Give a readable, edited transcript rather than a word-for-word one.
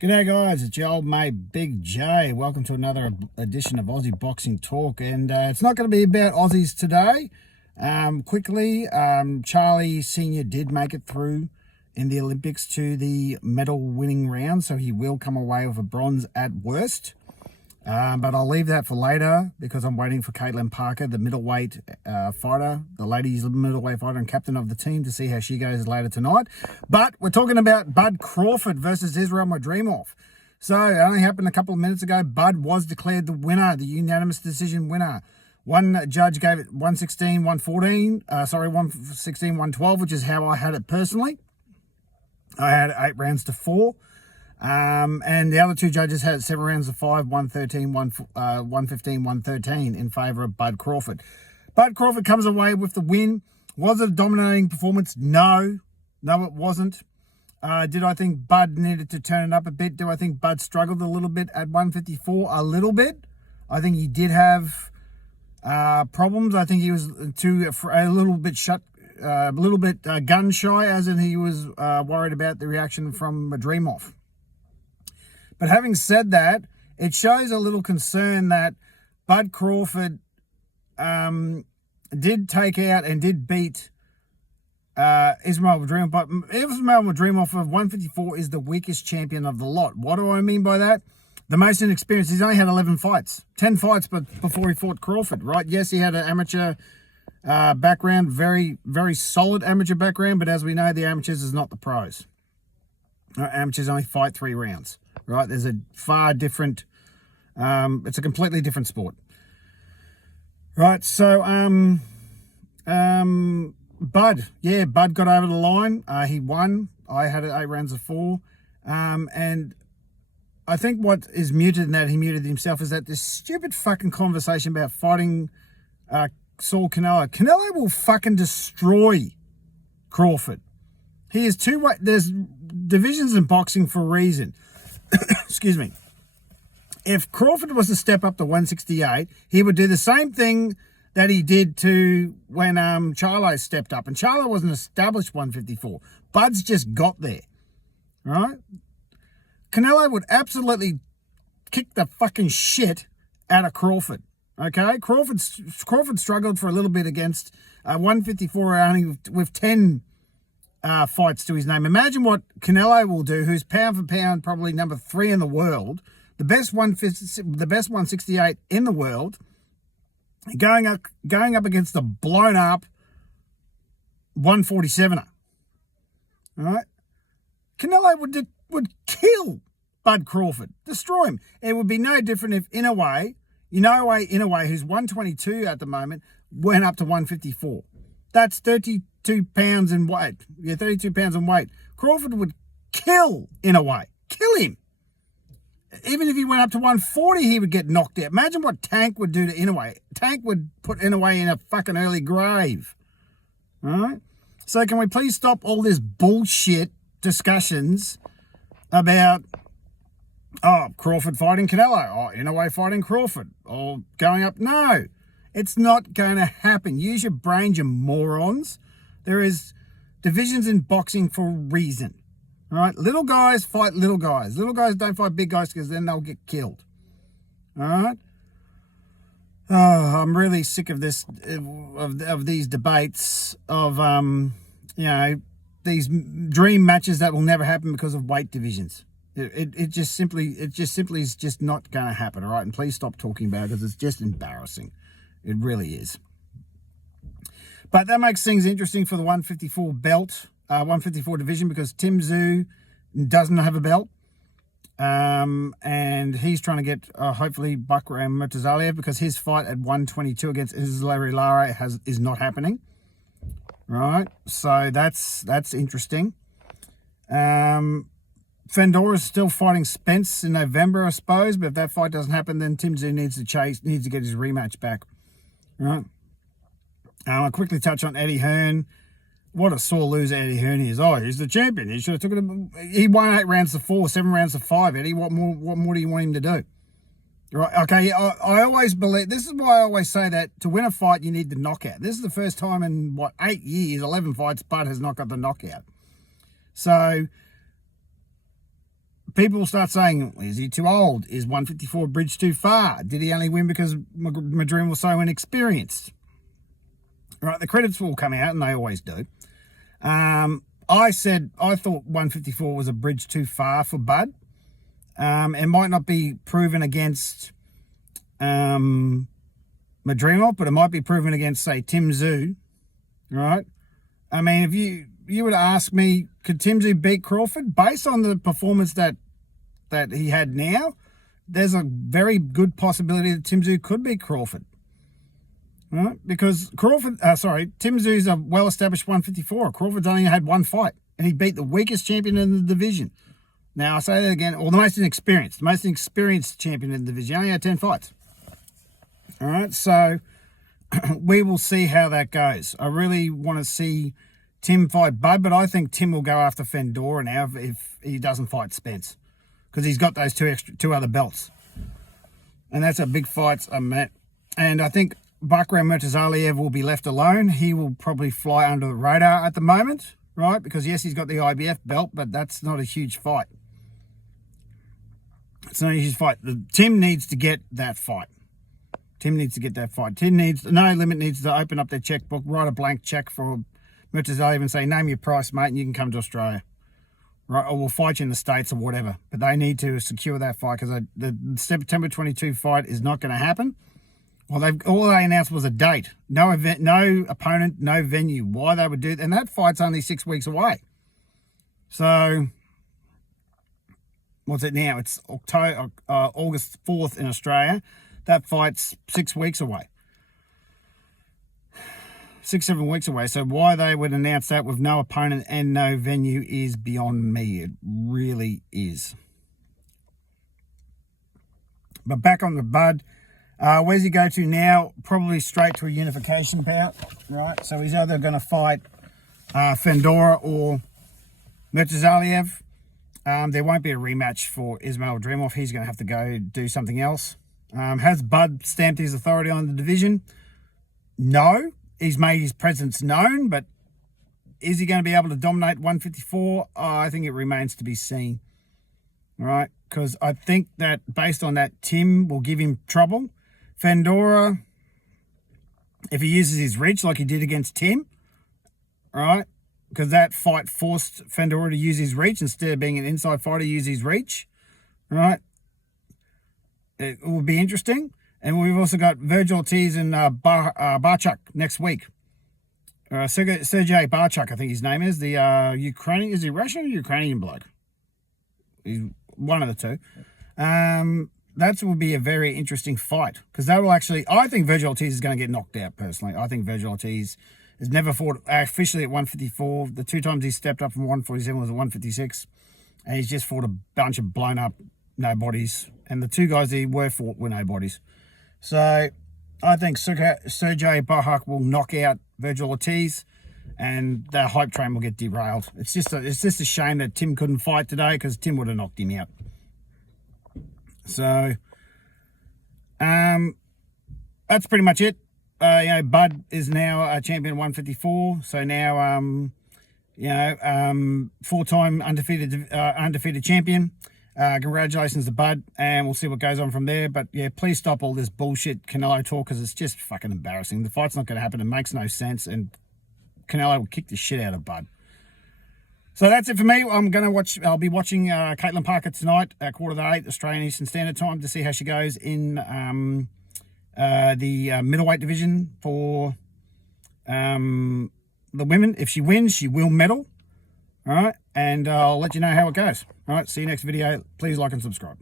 G'day guys, it's your old mate Big J. Welcome to another edition of Aussie Boxing Talk, and it's not going to be about Aussies today. Quickly, Charlie Senior did make it through in the Olympics to the medal winning round, so he will come away with a bronze at worst. But I'll leave that for later because I'm waiting for Caitlin Parker, the middleweight fighter, the ladies middleweight fighter and captain of the team, to see how she goes later tonight. But we're talking about Bud Crawford versus Israel Madriov. So it only happened a couple of minutes ago. Bud was declared the winner, the unanimous decision winner. One judge gave it 116, 114, 116, 112, which is how I had it personally. I had 8 rounds to 4. And the other two judges had 7 rounds of 5, 113, 115, 113 in favour of Bud Crawford. Bud Crawford comes away with the win. Was it a dominating performance? No, it wasn't. Did I think Bud needed to turn it up a bit? Do I think Bud struggled a little bit at 154? A little bit. I think he did have problems. I think he was a little bit gun shy, as in he was worried about the reaction from Madriov. But having said that, it shows a little concern that Bud Crawford did take out and did beat Ismail Madriov. But Ismail Madriov of 154 is the weakest champion of the lot. What do I mean by that? The most inexperienced. He's only had 11 fights. 10 fights before he fought Crawford, right? Yes, he had an amateur background, very, very solid amateur background. But as we know, the amateurs is not the pros. Amateurs only fight 3 rounds. Right, there's a far different, it's a completely different sport. Right, so, Bud got over the line. He won. I had 8 rounds of 4. And I think what is muted in that, he muted himself, is that this stupid fucking conversation about fighting Saul Canelo. Canelo will fucking destroy Crawford. He is there's divisions in boxing for a reason. Excuse me. If Crawford was to step up to 168, he would do the same thing that he did to when Charlo stepped up. And Charlo was an established 154. Bud's just got there. Right? Canelo would absolutely kick the fucking shit out of Crawford. Okay? Crawford struggled for a little bit against 154 only with 10 fights to his name. Imagine what Canelo will do, who's pound for pound probably number 3 in the world, the best 168 in the world, going up against a blown up 147er. All right, Canelo would kill Bud Crawford, destroy him. It would be no different if Inoue, who's 122 at the moment, went up to 154. That's 32 pounds in weight. Yeah, 32 pounds in weight. Crawford would kill Inoue. Kill him. Even if he went up to 140, he would get knocked out. Imagine what Tank would do to Inoue. Tank would put Inoue in a fucking early grave. All right? So can we please stop all this bullshit discussions about, Crawford fighting Canelo, Inoue fighting Crawford, or going up? No. It's not going to happen. Use your brain, you morons. There is divisions in boxing for a reason. All right? Little guys fight little guys. Little guys don't fight big guys because then they'll get killed. All right? Oh, I'm really sick of this, of these debates of, these dream matches that will never happen because of weight divisions. It just simply is just not going to happen. All right? And please stop talking about it because it's just embarrassing. It really is. But that makes things interesting for the 154 belt, 154 division, because Tim Tszyu doesn't have a belt. And he's trying to get, hopefully, Bakram Murtazaliev, because his fight at 122 against Larry Lara is not happening. Right? So that's interesting. Fendor is still fighting Spence in November, I suppose. But if that fight doesn't happen, then Tim Tszyu needs to get his rematch back. Right. I'll quickly touch on Eddie Hearn. What a sore loser Eddie Hearn is. Oh, he's the champion. He should have took it. He won 8 rounds to 4, 7 rounds to 5. Eddie, what more do you want him to do? Right. Okay. I always believe, this is why I always say that to win a fight you need the knockout. This is the first time in 8 years, 11 fights, Bud has not got the knockout. So people start saying, is he too old? Is 154 bridge too far? Did he only win because Madriov was so inexperienced? Right, the credits will come out, and they always do. I thought 154 was a bridge too far for Bud. It might not be proven against Madriov, but it might be proven against, say, Tim Tszyu, right? I mean, if you were to ask me, could Tim Tszyu beat Crawford? Based on the performance that he had now, there's a very good possibility that Tim Tszyu could beat Crawford. Right? Because Tim Tszyu is a well-established 154. Crawford's only had one fight, and he beat the weakest champion in the division. Now, I say that again, or the most experienced champion in the division. He only had 10 fights. All right, so we will see how that goes. I really want to see Tim fight Bud, but I think Tim will go after Fendora now if he doesn't fight Spence, because he's got those two other belts, and that's a big fight, Matt. And I think Bakram Murtazaliev will be left alone. He will probably fly under the radar at the moment, right? Because yes, he's got the IBF belt, but that's not a huge fight. It's not a huge fight. Tim needs to get that fight. No Limit needs to open up their checkbook, write a blank check for Murtazaliev and say, name your price, mate, and you can come to Australia. Right? Or we'll fight you in the States or whatever. But they need to secure that fight, because the September 22 fight is not going to happen. Well, all they announced was a date. No event, no opponent, no venue. Why they would do that? And that fight's only 6 weeks away. So, what's it now? It's August 4th in Australia. That fight's 6 weeks away. 6-7 weeks away. So why they would announce that with no opponent and no venue is beyond me. It really is. But back on the Bud. Where's he go to now? Probably straight to a unification bout, right? So he's either going to fight Fendora or Murtazaliev. There won't be a rematch for Ismail Dreamov. He's going to have to go do something else. Has Bud stamped his authority on the division? No. He's made his presence known, but is he going to be able to dominate 154? I think it remains to be seen, right? Because I think that based on that, Tim will give him trouble. Fendora, if he uses his reach like he did against Tim, right? Because that fight forced Fendora to use his reach instead of being an inside fighter, use his reach, right? It will be interesting. And we've also got Virgil Ortiz and Barchuk next week. Sergei Barchuk, I think his name is. The Ukrainian, is he Russian or Ukrainian bloke? He's one of the two. That will be a very interesting fight, because that will actually, I think Virgil Ortiz is going to get knocked out personally. I think Virgil Ortiz has never fought officially at 154. The two times he stepped up from 147 was at 156. And he's just fought a bunch of blown up nobodies. And the two guys he were fought were nobodies. So I think Sergei Barchuk will knock out Virgil Ortiz, and the hype train will get derailed. It's just a shame that Tim couldn't fight today, because Tim would have knocked him out. So, that's pretty much it. Bud is now a champion 154. So now, full-time undefeated champion. Congratulations to Bud, and we'll see what goes on from there. But yeah, please stop all this bullshit Canelo talk, because it's just fucking embarrassing. The fight's not going to happen. It makes no sense, and Canelo will kick the shit out of Bud. So that's it for me. I'll be watching Caitlin Parker tonight at 7:45 Australian Eastern Standard Time to see how she goes in the middleweight division for the women. If she wins, she will medal. All right, and I'll let you know how it goes. All right, see you next video. Please like and subscribe.